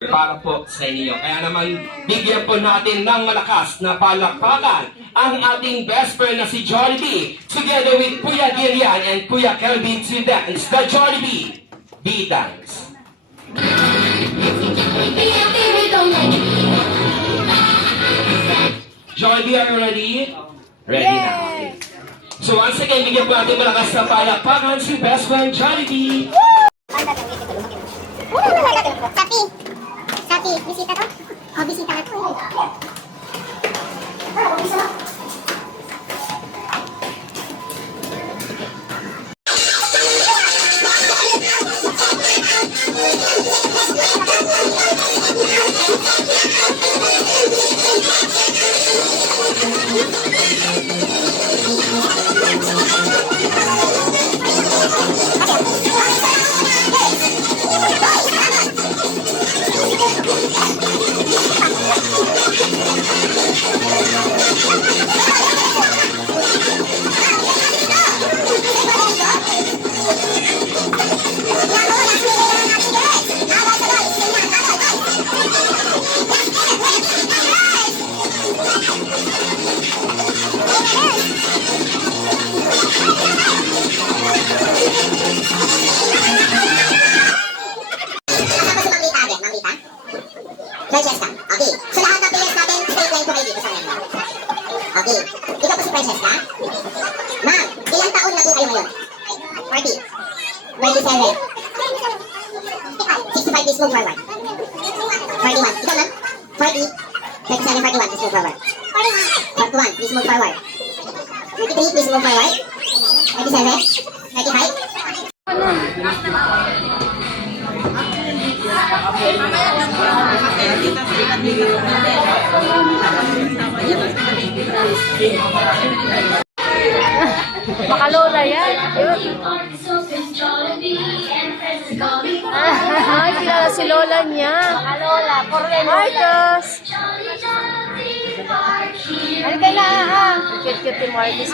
para po sa inyo. Kaya naman, bigyan po natin ng malakas na palakpakan ang ating best friend na si Jollibee, together with Kuya Gillian and Kuya Kelvin to dance the Jollibee B-Dance. Jollibee, are you ready? Ready na. Okay. So once again, bigyan po natin malakas na palakpakan si best friend Jollibee. Sapi, bisita to? Oh, bisita na to eh. Francesca. Okay. So lahat ng players natin, straight line po kayo dito sa member. Okay. Ikaw po si Francesca. Ma'am, ilang taon na po kayo ngayon? 40. 27. 65, please move forward. 41. Ikaw ma'am? 40. 37, 41, please move forward. 41, please move forward. 33, please move forward. 37. 35. Makalola yan. Ay, kilala si Lola niya. Lola, Marcos. Ano ka na, ha? Cute-cute ni Marcos.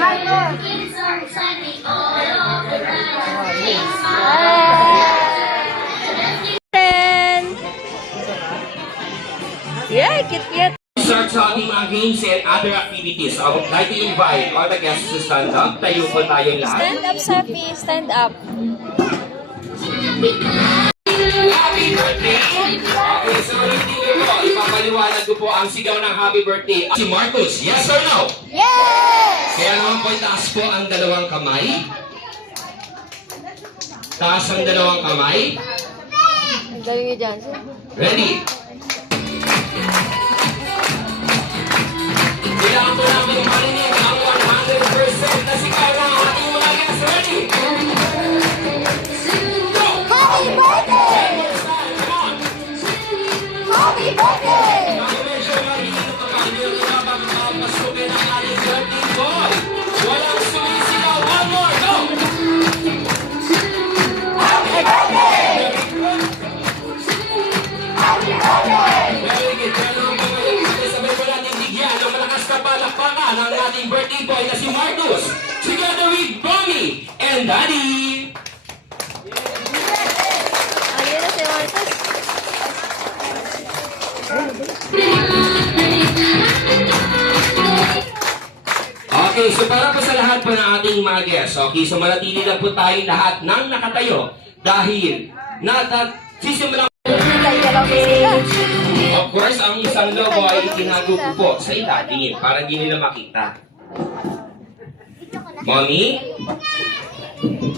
Yeah, cute-cute. Start sa ating mga games and other activities. I would like to invite all the guests to stand up. Tayo po tayong lahat. Stand up, Safi. Stand up. Happy birthday! Okay, so hindi ko po, ipapaliwanag ko po ang sigaw ng happy birthday. Si Marcos, yes or no? Yes! Kaya naman po itaas po ang dalawang kamay. Taas ang dalawang kamay. Ang galing niyo dyan. Ready? Kailangan po namin marinig ang 100% na sigaw ng ating mga guests. Ready? Happy birthday! Happy birthday! Medyo mahirap ang kanyang habang mapasukin ang ating birthday boy. Walang sumisigaw. One more, go! Happy birthday! Happy birthday! Very good. Pero sabay ko natin bigyan ng malakas na palakpakan ang ating birthday boy na si Marcos. Together with Bonnie and Daddy. Ayun na si Marcos. Okay, so para po sa lahat po ng ating mga guests, okay, so manatili lang po tayong lahat ng nakatayo dahil sisimulan. Of course, ang isang logo ay itinago ko po sa ilalim para hindi nila makita. Mommy?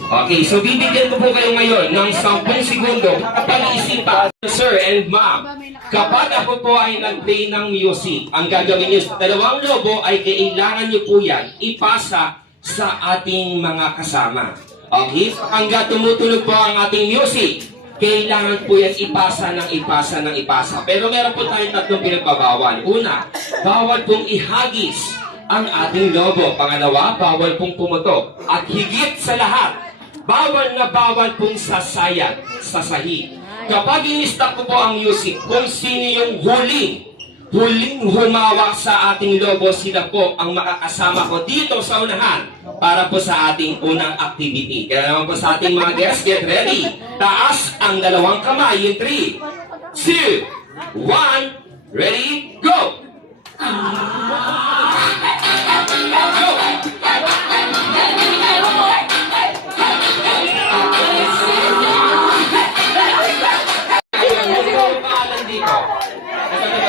Okay, so bibigyan ko po kayo ngayon ng 10 segundo kapag-iisipan, sir and ma'am. Kapag ako po ay nag-play ng music, ang gagawin niyo sa dalawang lobo ay kailangan niyo po yan ipasa sa ating mga kasama. Okay? Hanggang tumutunog po ang ating music, kailangan po yan ipasa ng ipasa ng ipasa. Pero meron po tayong tatlong pinagbabawal. Una, bawal pong ihagis ang ating lobo. Pangalawa, bawal pong pumutok. At higit sa lahat, bawal na bawal pong sasayad sa sahig. Kapag in-stop ko po ang music, kung sino yung huling humawak sa ating lobo, sila po ang makakasama ko dito sa unahan para po sa ating unang activity. Kaya naman po sa ating mga guests, get ready. Taas ang dalawang kamay, in 3, 2, 1, ready, go! Pangalan dito.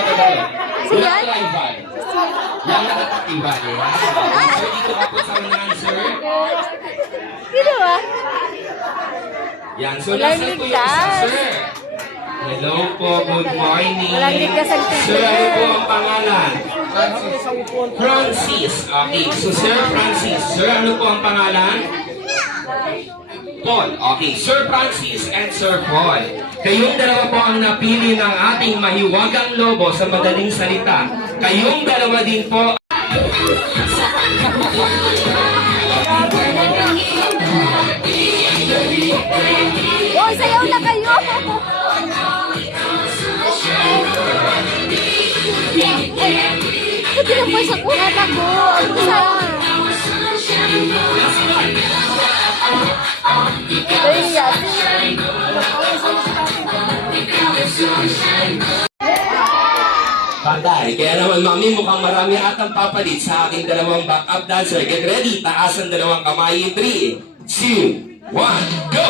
Ito. Wala ka Ivan. Yan na Ivan. So dito ka po sa unahan, sir. Sino ba? Yan. So Walang nasa po yung ligtas. isa, sir. Hello po. Good morning. Walang ligtas ang Sir, ano po ang pangalan? Francis. Okay. So, Sir Francis. Sir, ano po ang pangalan? Paul. Okay. Sir Francis and Sir Paul. Kayong dalawa po ang napili ng ating mahiwagang lobo sa madaling salita. Kayong dalawa din po. Hoy, sayaw na kayo! Ito lang po sa kuhat ako. Ang isa. Ayun yan. Patay. Kaya naman, mami, mukhang marami atang papalit sa aking dalawang backup dancer. Get ready. Taas ang dalawang kamay. 3, 2, 1, go!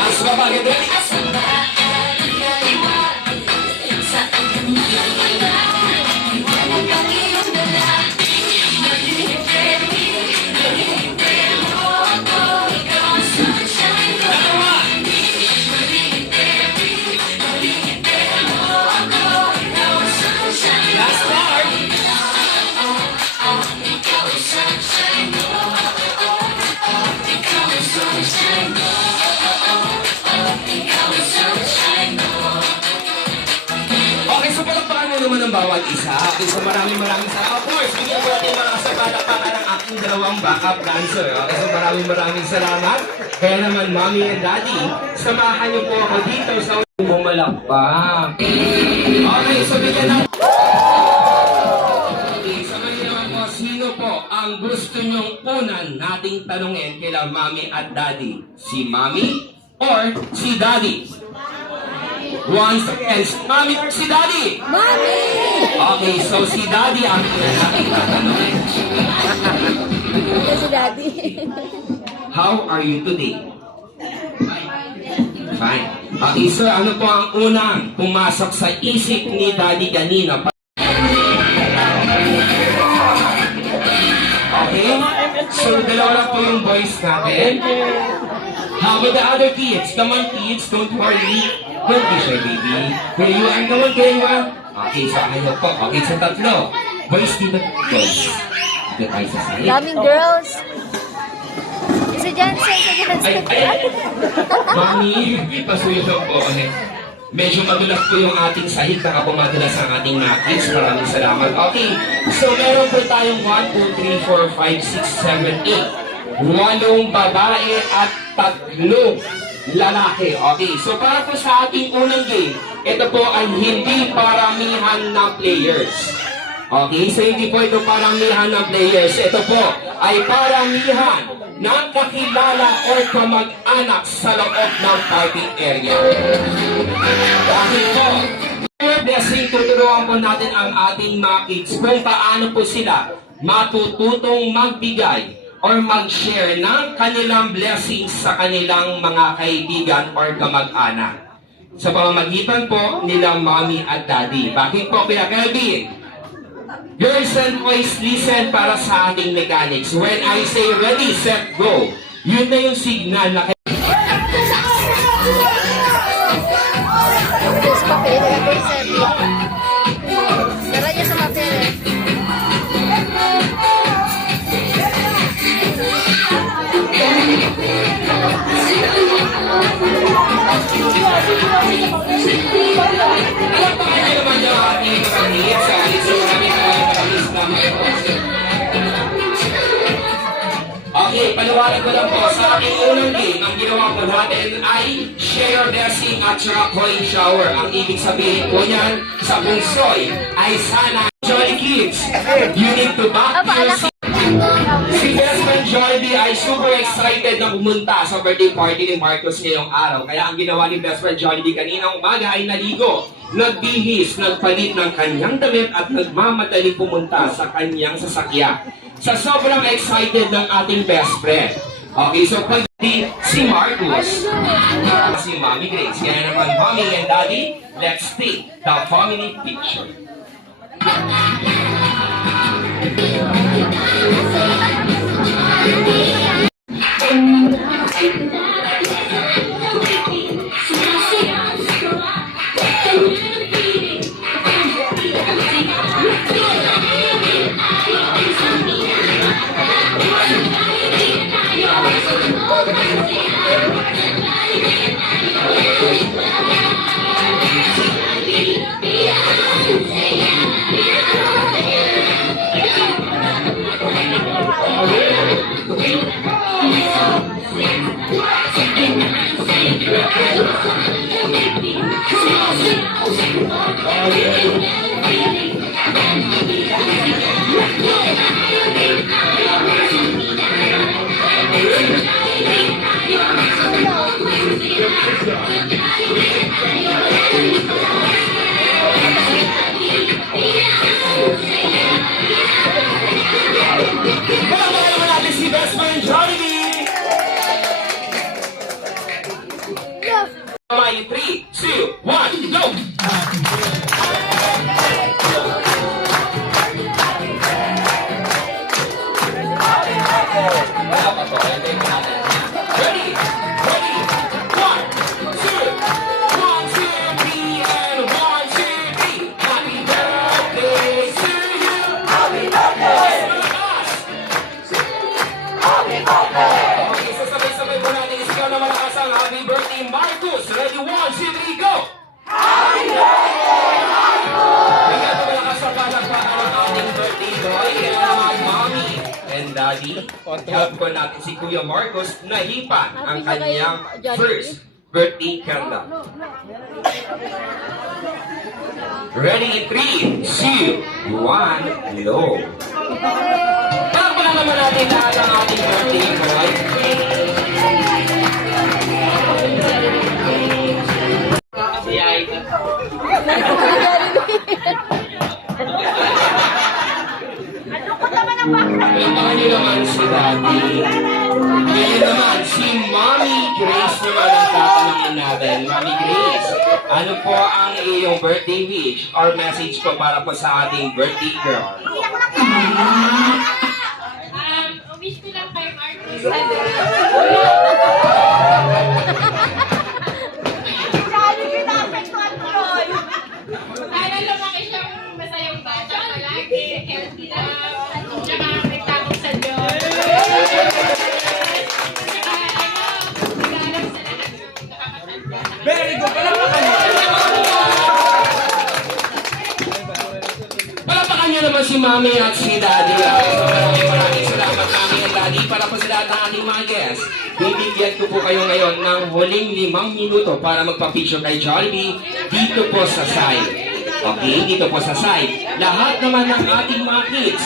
Taas ka pa. Get ready. Last part. Okay, so palakpakan mo naman ang bawat isa. Okay, so maraming salamat. Of course, bigyan ko natin mga kapalakpakan ng aking dalawang backup dancer. Okay, so maraming salamat. Kaya naman, mommy and daddy, samahan niyo po ako dito sa bumalakpak. Okay, so bigyan natin. Okay, sabihin naman po, sino po ang gusto niyong unan nating tanungin kila mommy at daddy? Si mommy or si daddy? Once again, si mommy or si daddy? Mami! Okay, so si daddy ang natin tatanungin. Ito si Daddy. How are you today? Fine. Okay, sir, ano po ang unang pumasok sa isip ni daddy kanina? Okay? So, dalawa lang po yung boys natin. How about the other kids? Come on, kids, don't worry. Don't be shy, baby. Here you are. Come on, Kaywa. Okay, sa akin po. Okay, sa tatlo. Boys, dito. Boys. Dito tayo sa side. Daming girls. Isa dyan, isa dyan. Ay. Mami, pasuyo po. Okay. Medyo madulas po yung ating sahig, baka po madulas ang ating nakits. Maraming salamat. Okay, so meron po tayong 1, 2, 3, 4, 5, 6, 7, 8. 8 babae at 3 lalaki. Okay, so para po sa ating unang game, ito po ay hindi paramihan na players. Okay, so hindi po ito paramihan ng players. Ito po ay paramihan ng kakilala o kamag-anak sa loob ng parking area. Dahil po, blessing, tuturuan po natin ang ating mga kids kung paano po sila matututong magbigay or mag-share ng kanilang blessings sa kanilang mga kaibigan or kamag-anak. Sa pamamagitan po nila mommy at daddy. Bakit po, Kuya Kelvin? Girls and boys, listen para sa ating mechanics. When I say ready, set, go, yun na yung signal na Tapos papel, ito yung service. Tara niya sa papel. Alam pa kayo naman yung ating kapatid sa iso namin kapatid namin. Okay, paliwanag Paliwanag ko lang po, sa aking unang game, ang ginawa po natin ay share blessing at saka coin shower. Ang ibig sabihin po niyan, sa bunsoy ay sana Jolly Kids, you need to back your seat. Si Best Friend Jollibee ay super excited na pumunta sa birthday party ni Marcos ngayong araw. Kaya ang ginawa ni Best Friend Jollibee kaninang umaga ay naligo, nagbihis, nagpalit ng kanyang damit at nagmamadali pumunta sa kanyang sasakyan. Sa sobrang excited ng ating best friend. Okay, so pag si Marcos, si Mommy Grace, kaya naman Mommy and Daddy, let's take the family picture. Palakpakan naman natin si Best Friend Jollibee! Kamay, 3, 2, 1, go! Ready? Ready? 1, 2, 1, 2, 3, and 1, 2, 3. Happy birthday to you! Happy birthday! Okay, so sabay-sabay po natin isigaw na malakas ang happy birthday, Marcos! Ready? 1, 2, 3, go! Happy birthday, Marcos! Kaya po malakas sa palakpakan ng ating birthday boy, kaya naman Mommy and Daddy, help ko natin si Kuya Marcos na hipan ang kanyang first birthday candle. Ready? 3, 2, 1, low. Palakpakan naman natin lahat ang ating birthday boy. Palakpakan niyo naman si Daddy. Ngayon naman, si Mommy Grace naman ang tatanungin natin. Mommy Grace, ano po ang iyong birthday wish or message ko para po sa ating birthday girl? Wish ko lang kay Marcos. Jollibee dapat control. Sana lumaki siyang masayang bata palagi, healthy lang, tsaka may takot sa Diyos. Tsaka nag-aalam sa lahat ng nakakatanda. Very good! Palakpakan niyo! Palakpakan niyo naman si Mommy at si Daddy. Maraming salamat Mommy and Daddy para po sa lahat ng ating mga guests. Bibigyan ko po kayo ngayon ng huling 5 minuto para magpa-picture kay Jollibee dito po sa side. Okay, dito po sa side. Lahat naman ng ating mga kids,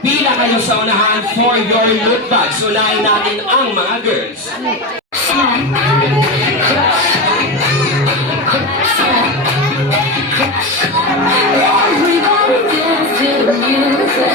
pila kayo sa unahan for your loot bags. Unahin natin ang mga girls. Everybody dance to the music.